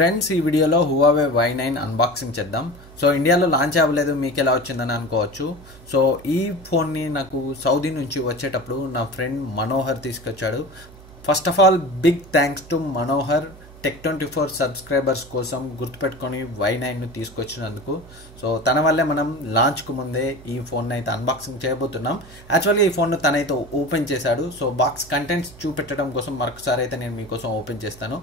Friends, ఈ వీడియోలో Huawei Y9 unboxing చేద్దాం. సో ఇండియాలో లాంచ్ అవ్వలేదు, మీకు ఎలా వచ్చిందని అనుకోవచ్చు. సో ఈ ఫోన్ని నాకు సౌదీ నుంచి వచ్చేటప్పుడు నా ఫ్రెండ్ మనోహర్ తీసుకొచ్చాడు. First of all big thanks to Manohar. Tech24 subscribers కోసం గుర్తుపెట్టుకొని Y9ను తీసుకొచ్చినందుకు. సో తన వల్లే మనం లాంచ్కు ముందే ఈ ఫోన్ అయితే అన్బాక్సింగ్ చేయబోతున్నాం. యాక్చువల్గా ఈ ఫోన్ను తనైతే ఓపెన్ చేశాడు. సో బాక్స్ కంటెంట్స్ చూపెట్టడం కోసం మరొకసారి అయితే నేను మీకోసం ఓపెన్ చేస్తాను.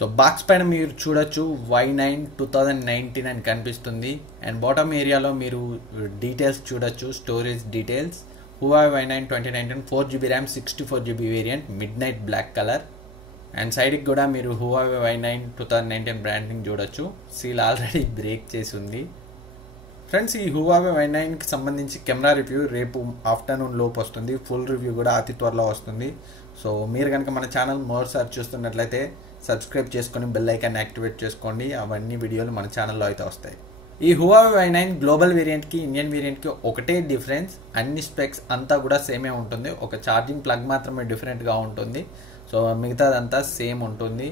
సో బాక్స్ పైన మీరు చూడొచ్చు Y9 2019 అని కనిపిస్తుంది. అండ్ బాటమ్ ఏరియాలో మీరు డీటెయిల్స్ చూడొచ్చు, storage details. Huawei Y9 2019 4GB RAM 64GB variant, midnight black colour. And సైడ్కి కూడా మీరు హువావే Y9 2019 బ్రాండింగ్ చూడొచ్చు. సీల్ ఆల్రెడీ బ్రేక్ చేసి ఉంది. ఫ్రెండ్స్, ఈ హువావే Y9కి సంబంధించి కెమెరా రివ్యూ రేపు ఆఫ్టర్నూన్ లోపు వస్తుంది. ఫుల్ రివ్యూ కూడా అతి త్వరలో వస్తుంది. సో మీరు కనుక మన ఛానల్ మరోసారి చూస్తున్నట్లయితే సబ్స్క్రైబ్ చేసుకొని బెల్ ఐకాన్ యాక్టివేట్ చేసుకోండి. అవన్నీ వీడియోలు మన ఛానల్లో అయితే వస్తాయి. ఈ హువావే Y9 గ్లోబల్ వేరియంట్కి ఇండియన్ వేరియంట్కి ఒకటే డిఫరెన్స్. అన్ని స్పెక్స్ అంతా కూడా సేమే ఉంటుంది. ఒక ఛార్జింగ్ ప్లగ్ మాత్రమే డిఫరెంట్గా ఉంటుంది. సో మిగతాదంతా సేమ్ ఉంటుంది.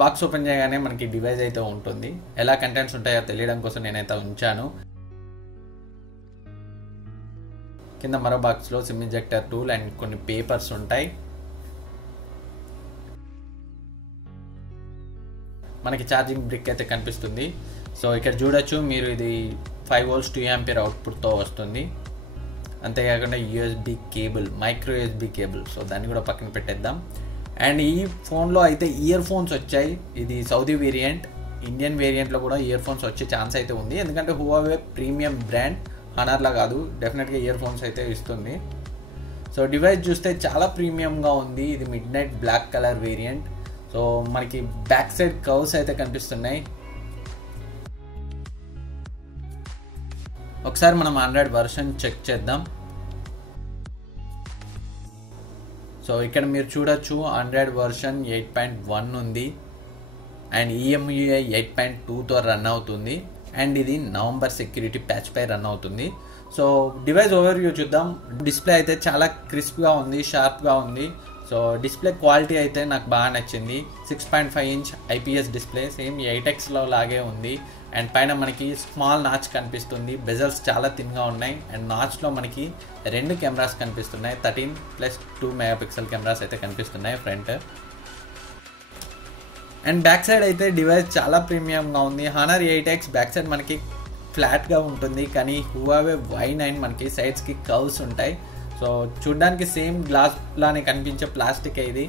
బాక్స్ ఓపెన్ చేయగానే మనకి డివైస్ అయితే ఉంటుంది. ఎలా కంటెంట్స్ ఉంటాయో తెలియడం కోసం నేనైతే ఉంచాను. కింద మరో బాక్స్లో సిమ్ ఇంజెక్టర్ టూల్ అండ్ కొన్ని పేపర్స్ ఉంటాయి. మనకి ఛార్జింగ్ బ్రిక్ అయితే కనిపిస్తుంది. సో ఇక్కడ చూడొచ్చు మీరు, ఇది 5V 2A అవుట్పుట్తో వస్తుంది. అంతేకాకుండా USB cable, micro USB cable. So దాన్ని కూడా పక్కన పెట్టేద్దాం. అండ్ ఈ ఫోన్లో అయితే ఇయర్ ఫోన్స్ వచ్చాయి. ఇది సౌదీ వేరియంట్. ఇండియన్ వేరియంట్లో కూడా ఇయర్ ఫోన్స్ వచ్చే ఛాన్స్ అయితే ఉంది. ఎందుకంటే హువావే ప్రీమియం బ్రాండ్, హనార్లా కాదు, డెఫినెట్గా ఇయర్ ఫోన్స్ అయితే ఇస్తుంది. సో డివైస్ చూస్తే చాలా ప్రీమియంగా ఉంది. ఇది midnight black colour variant. So మనకి బ్యాక్ సైడ్ కర్వ్స్ అయితే కనిపిస్తున్నాయి. ఒకసారి మనం ఆండ్రాయిడ్ వర్షన్ చెక్ చేద్దాం. సో ఇక్కడ మీరు చూడొచ్చు ఆండ్రాయిడ్ వర్షన్ 8.1 ఉంది. అండ్ EMUI 8.2తో రన్ అవుతుంది. అండ్ ఇది నవంబర్ సెక్యూరిటీ ప్యాచ్ పై రన్ అవుతుంది. సో డివైస్ ఓవర్వ్యూ చూద్దాం. డిస్ప్లే అయితే చాలా క్రిస్ప్గా ఉంది, షార్ప్గా ఉంది. సో డిస్ప్లే క్వాలిటీ అయితే నాకు బాగా నచ్చింది. 6.5 ఇంచ్ IPS డిస్ప్లే, సేమ్ 8Xలో లాగే ఉంది. అండ్ పైన మనకి స్మాల్ నాచ్ కనిపిస్తుంది. బెజల్స్ చాలా థిన్గా ఉన్నాయి. అండ్ నాచ్లో మనకి 2 కెమెరాస్ కనిపిస్తున్నాయి. 13+2 MP కెమెరాస్ అయితే కనిపిస్తున్నాయి ఫ్రంట్. అండ్ బ్యాక్ సైడ్ అయితే డివైస్ చాలా ప్రీమియంగా ఉంది. హానర్ 8X బ్యాక్ సైడ్ మనకి ఫ్లాట్గా ఉంటుంది. కానీ హువావే Y9 మనకి సైడ్స్కి కర్వ్స్ ఉంటాయి. సో చూడ్డానికి సేమ్ గ్లాస్ లానే కనిపించే ప్లాస్టిక్ ఇది.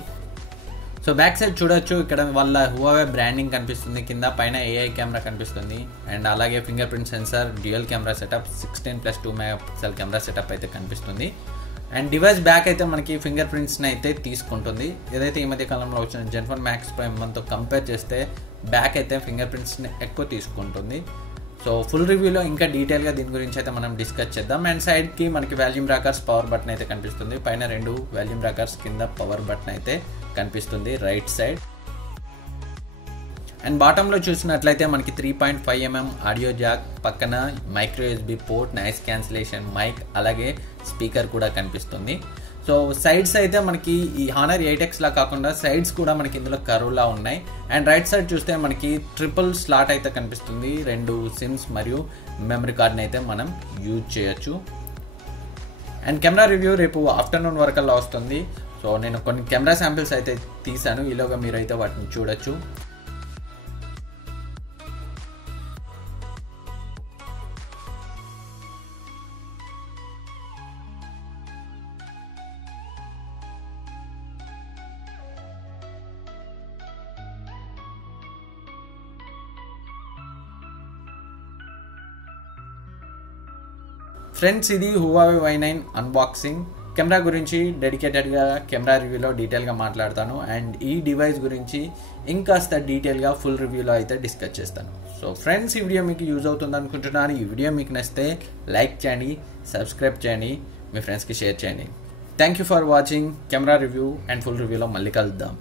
సో బ్యాక్ సైడ్ చూడొచ్చు, ఇక్కడ వాళ్ళ హువావే బ్రాండింగ్ కనిపిస్తుంది. కింద పైన AI కెమెరా కనిపిస్తుంది. అండ్ అలాగే finger print censor, dual camera setup, 16+2 MP camera setup అయితే కనిపిస్తుంది. అండ్ డివైస్ బ్యాక్ అయితే మనకి ఫింగర్ ప్రింట్స్ని అయితే తీసుకుంటుంది. ఏదైతే ఈ మధ్య కాలంలో వచ్చిన Gen4 Max Pro M1తో కంపేర్ చేస్తే బ్యాక్ అయితే ఫింగర్ ప్రింట్స్ని ఎక్కువ తీసుకుంటుంది. సో ఫుల్ రివ్యూలో ఇంకా డీటెయిల్గా దీని గురించి అయితే మనం డిస్కస్ చేద్దాం. అండ్ సైడ్కి మనకి వాల్యూమ్ రాకర్స్, పవర్ బటన్ అయితే కనిపిస్తుంది. పైన 2 వాల్యూమ్ రాకర్స్, కింద పవర్ బటన్ అయితే కనిపిస్తుంది రైట్ సైడ్. అండ్ బాటంలో చూసినట్లయితే మనకి 3.5mm ఆడియో జాక్, పక్కన micro USB port, noise cancellation mic, అలాగే స్పీకర్ కూడా కనిపిస్తుంది. సో సైడ్స్ అయితే మనకి ఈ హానర్ 8X లా కాకుండా సైడ్స్ కూడా మనకి ఇందులో కర్వ్లా ఉన్నాయి. అండ్ రైట్ సైడ్ చూస్తే మనకి ట్రిపుల్ స్లాట్ అయితే కనిపిస్తుంది. 2 సిమ్స్ మరియు మెమరీ కార్డ్ని అయితే మనం యూజ్ చేయొచ్చు. అండ్ కెమెరా రివ్యూ రేపు ఆఫ్టర్నూన్ వరకల్లా వస్తుంది. సో నేను కొన్ని కెమెరా శాంపిల్స్ అయితే తీసాను. ఈలోగా మీరు అయితే వాటిని చూడొచ్చు. ఫ్రెండ్స్, ఇది హువావే Y9 అన్బాక్సింగ్. కెమెరా గురించి డెడికేటెడ్గా కెమెరా రివ్యూలో డీటెయిల్గా మాట్లాడతాను. అండ్ ఈ డివైస్ గురించి ఇంకాస్త డీటెయిల్గా ఫుల్ రివ్యూలో అయితే డిస్కస్ చేస్తాను. సో ఫ్రెండ్స్, ఈ వీడియో మీకు యూజ్ అవుతుంది అనుకుంటున్నాను. ఈ వీడియో మీకు నచ్చితే లైక్ చేయండి, సబ్స్క్రైబ్ చేయండి, మీ ఫ్రెండ్స్కి షేర్ చేయండి. Thank you for watching camera review and full రివ్యూలో మళ్ళీ కలుద్దాం.